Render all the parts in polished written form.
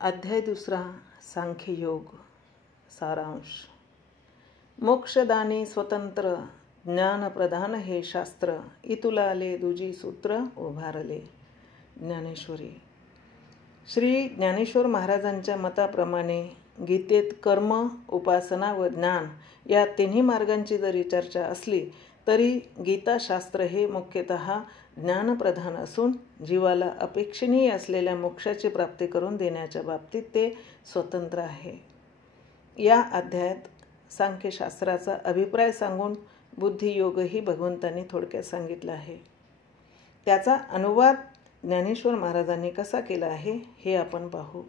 अध्याय 2 सांख्ययोग सारांश. मोक्षदानी स्वतंत्र ज्ञानप्रधान हे शास्त्र, इतुलाले दुजी सूत्र उभारले. ज्ञानेश्वरी. श्री ज्ञानेश्वर महाराजांच्या मताप्रमाणे गीतेत कर्म, उपासना व ज्ञान या तिन्ही मार्गांची जरी चर्चा असली तरी गीताशास्त्र हे मुख्यतः ज्ञानप्रधान असून जीवाला अपेक्षणीय असलेल्या मोक्षाची प्राप्ती करून देण्याच्या बाबतीत ते स्वतंत्र आहे. या अध्यायात सांख्यशास्त्राचा अभिप्राय सांगून बुद्धियोगही भगवंतांनी थोडक्यात सांगितला आहे. त्याचा अनुवाद ज्ञानेश्वर महाराजांनी कसा केला आहे हे आपण पाहू.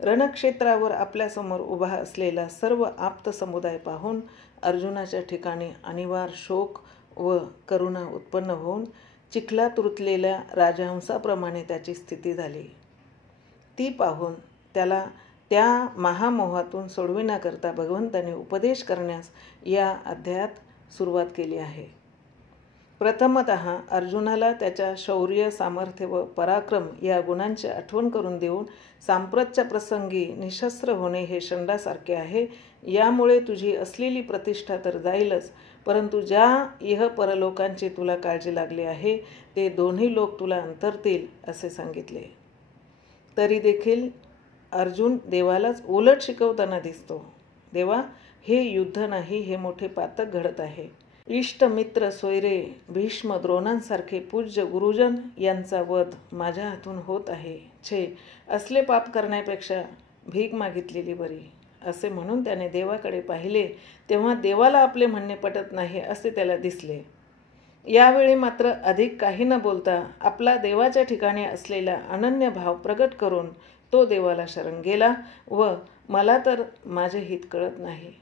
रणक्षेत्रावर आपल्यासमोर उभा असलेला सर्व आप्त समुदाय पाहून अर्जुनाच्या ठिकाणी अनिवार्य शोक व करुणा उत्पन्न होऊन चिखलात रुतलेल्या राजहंसाप्रमाणे त्याची स्थिती झाली. ती पाहून त्याला त्या महामोहातून सोडविण्याकरता भगवंताने उपदेश करण्यास या अध्यायात सुरुवात केली आहे. प्रथमतः अर्जुनाला त्याच्या शौर्य, सामर्थ्य व पराक्रम या गुणांची आठवण करून देऊन सांप्रतच्या प्रसंगी निशस्त्र होणे हे षंडासारखे आहे. यामुळे तुझी असलेली प्रतिष्ठा तर जाईलच, परंतु ज्या इह परलोकांची तुला काळजी लागली आहे ते दोन्ही लोक तुला अंतरतील असे सांगितले. तरी देखील अर्जुन देवालाच उलट शिकवताना दिसतो. देवा, हे युद्ध नाही, हे मोठे पातक घडत आहे. इष्ट, मित्र, सोयरे, भीष्म, द्रोणांसारखे पूज्य गुरुजन यांचा वध माझ्या हातून होत आहे. छे, असले पाप करण्यापेक्षा भीक मागितलेली बरी. असे म्हणून त्याने देवाकडे पाहिले तेव्हा देवाला आपले म्हणणे पटत नाही असे त्याला दिसले. यावेळी मात्र अधिक काही न बोलता आपला देवाच्या ठिकाणी असलेला अनन्य भाव प्रगट करून तो देवाला शरण गेला व मला तर माझे हित कळत नाही,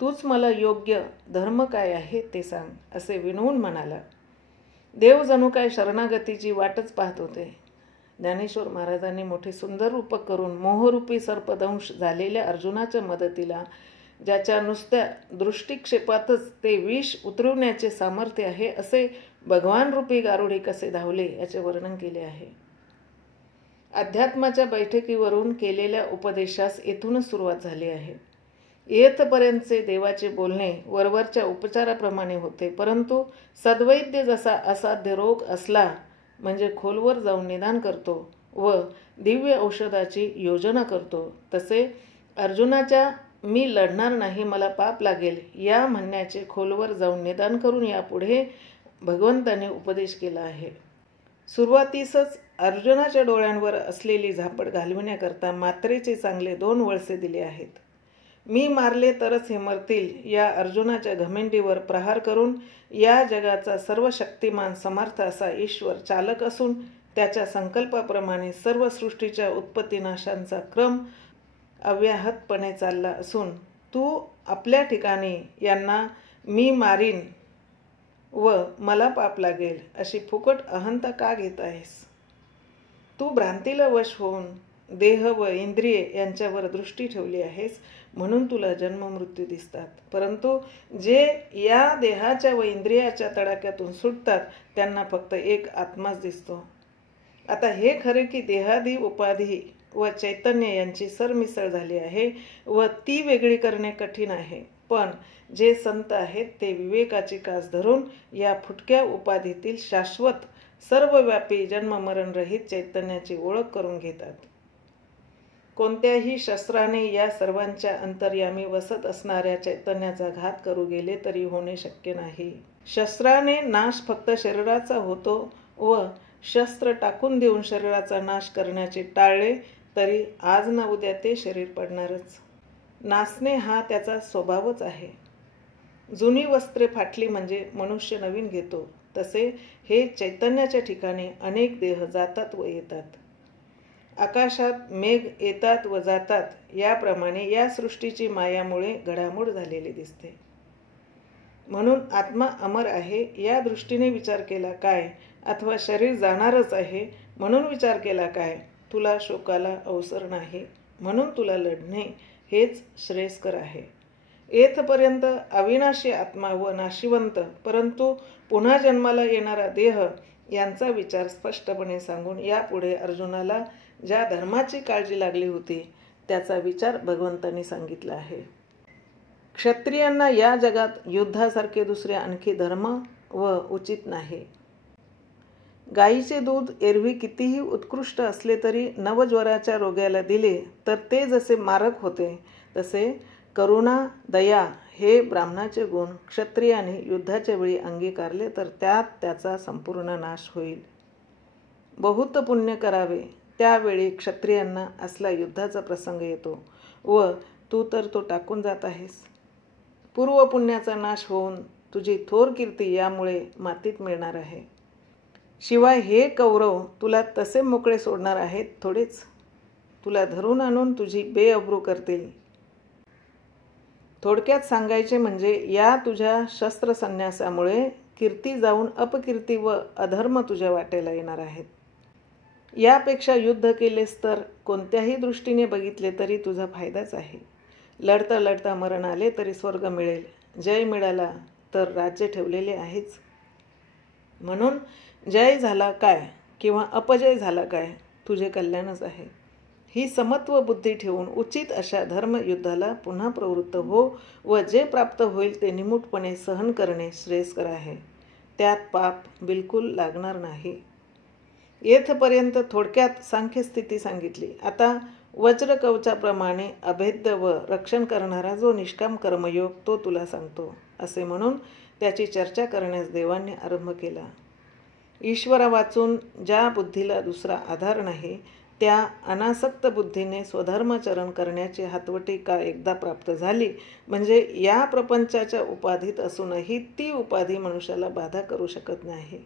तूच मला योग्य धर्म काय आहे ते सांग असे विनवून म्हणाला. देव जणू काय शरणागतीची वाटच पाहत होते. ज्ञानेश्वर महाराजांनी मोठे सुंदर रूपक करून मोहरूपी सर्पदंश झालेल्या अर्जुनाच्या मदतीला, ज्याच्या नुसत्या दृष्टिक्षेपातच ते विष उतरवण्याचे सामर्थ्य आहे, असे भगवान रूपी गारुडी कसे धावले याचे वर्णन केले आहे. अध्यात्माच्या बैठकीवरून केलेल्या उपदेशास येथूनच सुरुवात झाली आहे. येथपर्यंतचे देवाचे बोलणे वरवरच्या उपचाराप्रमाणे होते, परंतु सद्वैद्य जसा असाध्य रोग असला म्हणजे खोलवर जाऊन निदान करतो व दिव्य औषधाची योजना करतो, तसे अर्जुनाच्या मी लढणार नाही, मला पाप लागेल या म्हणण्याचे खोलवर जाऊन निदान करून यापुढे भगवंताने उपदेश केला आहे. सुरुवातीसच अर्जुनाच्या डोळ्यांवर असलेली झापड घालविण्याकरता मात्रेचे चांगले 2 वळसे दिले आहेत. मी मारले तरच हे मरतील या अर्जुनाच्या घमेंडीवर प्रहार करून या जगाचा सर्व शक्तिमान समर्थ असा ईश्वर चालक असून त्याच्या संकल्पाप्रमाणे सर्व सृष्टीच्या उत्पत्तीनाशांचा क्रम अव्याहतपणे चालला असून तू आपल्या ठिकाणी यांना मी मारीन व मला पाप लागेल अशी फुकट अहंता का घेत आहेस? तू भ्रांतीला वश होऊन देह व इंद्रिये यांच्यावर दृष्टी ठेवली आहेस म्हणून तुला जन्म मृत्यू दिसतात, परंतु जे या देहाच्या व इंद्रियाच्या तडाख्यातून सुटतात त्यांना फक्त एक आत्माच दिसतो. आता हे खरे की देहादी उपाधी व चैतन्य यांची सरमिसळ झाली आहे व ती वेगळी करणे कठीण आहे, पण जे संत आहेत ते विवेकाची कास धरून या फुटक्या उपाधीतील शाश्वत सर्वव्यापी जन्ममरणरहित चैतन्याची ओळख करून घेतात. कोणत्याही शस्त्राने या सर्वांच्या अंतर्यामी वसत असणाऱ्या चैतन्याचा घात करू गेले तरी होणे शक्य नाही. शस्त्राने नाश फक्त शरीराचा होतो व शस्त्र टाकून देऊन शरीराचा नाश करण्याचे टाळले तरी आज ना उद्या ते शरीर पडणारच. नाचणे हा त्याचा स्वभावच आहे. जुनी वस्त्रे फाटली म्हणजे मनुष्य नवीन घेतो, तसे हे चैतन्याच्या ठिकाणी अनेक देह जातात व येतात. आकाशात मेघ येतात व जातात याप्रमाणे या सृष्टीची मायामुळे घडामोड झालेली दिसते. म्हणून आत्मा अमर आहे या दृष्टीने विचार केला काय, अथवा शरीर जाणारच आहे म्हणून विचार केला काय? तुला शोकाला अवसर नाही म्हणून तुला लढणे हेच श्रेयस्कर आहे. येथपर्यंत अविनाशी आत्मा व नाशिवंत परंतु पुन्हा जन्माला येणारा देह यांचा विचार स्पष्टपणे सांगून यापुढे अर्जुनाला ज्या धर्माची काळजी लागली होती त्याचा विचार भगवंतांनी सांगितला आहे. क्षत्रियांना या जगात युद्धासारखे दुसरे आणखी धर्म व उचित नाही. गाईचे दूध एरवी कितीही उत्कृष्ट असले तरी नवज्वराच्या रोग्याला दिले तर ते जसे मारक होते, तसे करुणा, दया हे ब्राह्मणाचे गुण क्षत्रियाने युद्धाच्या वेळी अंगीकारले तर त्यात त्याचा संपूर्ण नाश होईल. बहुत पुण्य करावे त्यावेळी क्षत्रियांना असला युद्धाचा प्रसंग येतो व तू तर तो टाकून जात आहेस. पूर्व पुण्याचा नाश होऊन तुझी थोर कीर्ती यामुळे मातीत मिळणार आहे. शिवाय हे कौरव तुला तसे मोकळे सोडणार आहेत थोडेच. तुला धरून आणून तुझी बेअब्रू करतील. थोडक्यात सांगायचे म्हणजे या तुझ्या शस्त्रसन्यासामुळे कीर्ती जाऊन अपकीर्ती व अधर्म तुझ्या वाटेला येणार आहेत. यापेक्षा युद्ध केलेस तर कोणत्याही दृष्टीने बघितले तरी तुझा फायदाच आहे. लढता लढता मरण आले तरी स्वर्ग मिळेल. जय मिळाला तर राज्य ठेवलेले आहेच. म्हणून जय झाला काय किंवा अपजय झाला काय तुझे कल्याणच आहे. ही समत्व बुद्धी ठेवून उचित अशा धर्मयुद्धाला पुन्हा प्रवृत्त हो व जे प्राप्त होईल ते निमूटपणे सहन करणे श्रेयस्कर आहे. त्यात पाप बिलकुल लागणार नाही. येथपर्यंत थोडक्यात सांख्यस्थिती सांगितली. आता वज्रकवचाप्रमाणे अभेद्य व रक्षण करणारा जो निष्काम कर्मयोग तो तुला सांगतो असे म्हणून त्याची चर्चा करण्यास देवांनी आरंभ केला. ईश्वरा वाचून ज्या बुद्धीला दुसरा आधार नाही त्या अनासक्त बुद्धीने स्वधर्माचरण करण्याची हातवटी का एकदा प्राप्त झाली म्हणजे या प्रपंचाच्या उपाधीत असूनही ती उपाधी मनुष्याला बाधा करू शकत नाही.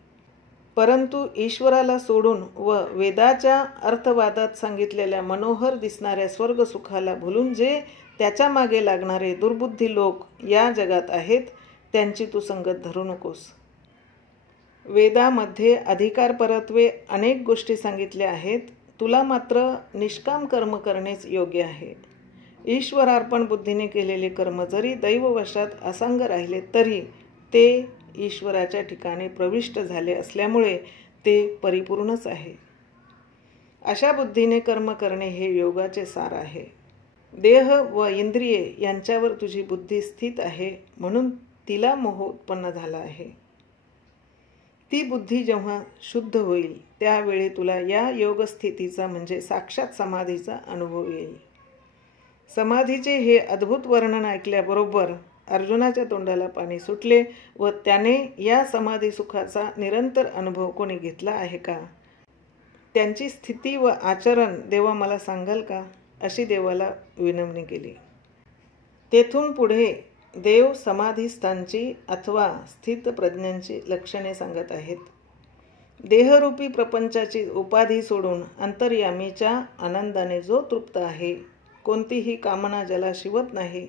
परंतु ईश्वराला सोडून व वेदाच्या अर्थवादात सांगितलेल्या मनोहर दिसणाऱ्या स्वर्गसुखाला भुलून जे त्याच्या मागे लागणारे दुर्बुद्धी लोक या जगात आहेत त्यांची तू संगत धरू नकोस. वेदामध्ये अधिकारपरत्वे अनेक गोष्टी सांगितल्या आहेत. तुला मात्र निष्काम कर्म करणेच योग्य आहे. ईश्वरार्पण बुद्धीने केलेले कर्म जरी दैववशात असांग राहिले तरी ते ईश्वराच्या ठिकाणी प्रविष्ट झाले असल्यामुळे ते परिपूर्णच आहे. अशा बुद्धीने कर्म करणे हे योगाचे सार आहे. देह व इंद्रिये यांच्यावर तुझी बुद्धी स्थित आहे म्हणून तिला मोह उत्पन्न झाला आहे. ती बुद्धी जेव्हा शुद्ध होईल त्यावेळी तुला या योगस्थितीचा म्हणजे साक्षात समाधीचा अनुभव येईल. समाधीचे हे अद्भुत वर्णन ऐकल्याबरोबर अर्जुनाच्या तोंडाला पाणी सुटले व त्याने या समाधी सुखाचा निरंतर अनुभव कोणी घेतला आहे का? त्यांची स्थिती व आचरण देवा मला सांगाल का? अशी देवाला विनवणी केली. तेथून पुढे देव समाधीस्थांची अथवा स्थित प्रज्ञांची लक्षणे सांगत आहेत. देहरूपी प्रपंचाची उपाधी सोडून अंतर्यामीच्या आनंदाने जो तृप्त आहे, कोणतीही कामना ज्याला शिवत नाही,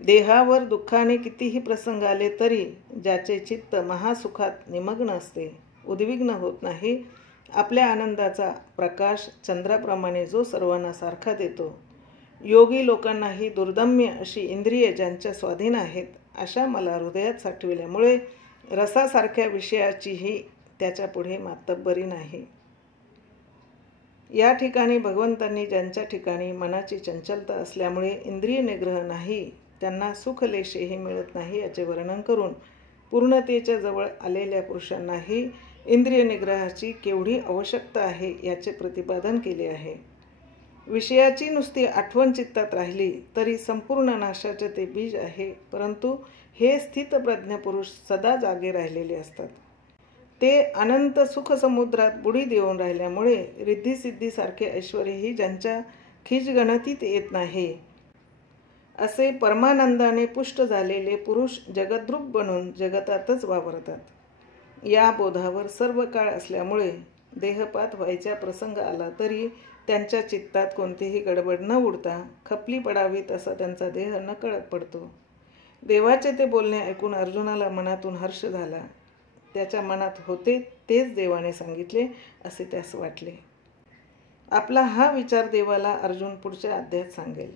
देहावर दुःखाने कितीही प्रसंग आले तरी ज्याचे चित्त महासुखात निमग्न असते, उद्विग्न होत नाही, आपल्या आनंदाचा प्रकाश चंद्राप्रमाणे जो सर्वांना सारखा देतो, योगी लोकांनाही दुर्दम्य अशी इंद्रिये ज्यांच्या स्वाधीन आहेत, अशा मला हृदयात साठविल्यामुळे रसासारख्या विषयाचीही त्याच्या पुढे मातब्बरी नाही. या ठिकाणी भगवंतांनी ज्यांच्या ठिकाणी मनाची चंचलता असल्यामुळे इंद्रिय निग्रह नाही, त्यांना सुखलेशेही मिळत नाही याचे वर्णन करून पूर्णतेच्या जवळ आलेल्या पुरुषांनाही इंद्रिय निग्रहाची केवढी आवश्यकता आहे याचे प्रतिपादन केले आहे. विषयाची नुसती आठवण चित्तात राहिली तरी संपूर्ण नाशाचे ते बीज आहे. परंतु हे स्थितप्रज्ञ पुरुष सदा जागे राहिलेले असतात. ते अनंत सुखसमुद्रात बुडी देऊन राहिल्यामुळे रिद्धिसिद्धीसारखे ऐश्वर्यही ज्यांच्या खिजगणतीत येत नाही असे परमानंदाने पुष्ट झालेले पुरुष जगद्रूप बनून जगतातच वावरतात. या बोधावर सर्व काळ असल्यामुळे देहपात व्हायचा प्रसंग आला तरी त्यांच्या चित्तात कोणतीही गडबड न उडता खपली पडावी तसा त्यांचा देह नकळत पडतो. देवाचे ते बोलणे ऐकून अर्जुनाला मनातून हर्ष झाला. त्याच्या मनात होते तेच देवाने सांगितले असे त्यास वाटले. आपला हा विचार देवाला अर्जुन पुढच्या अध्यायात सांगेल.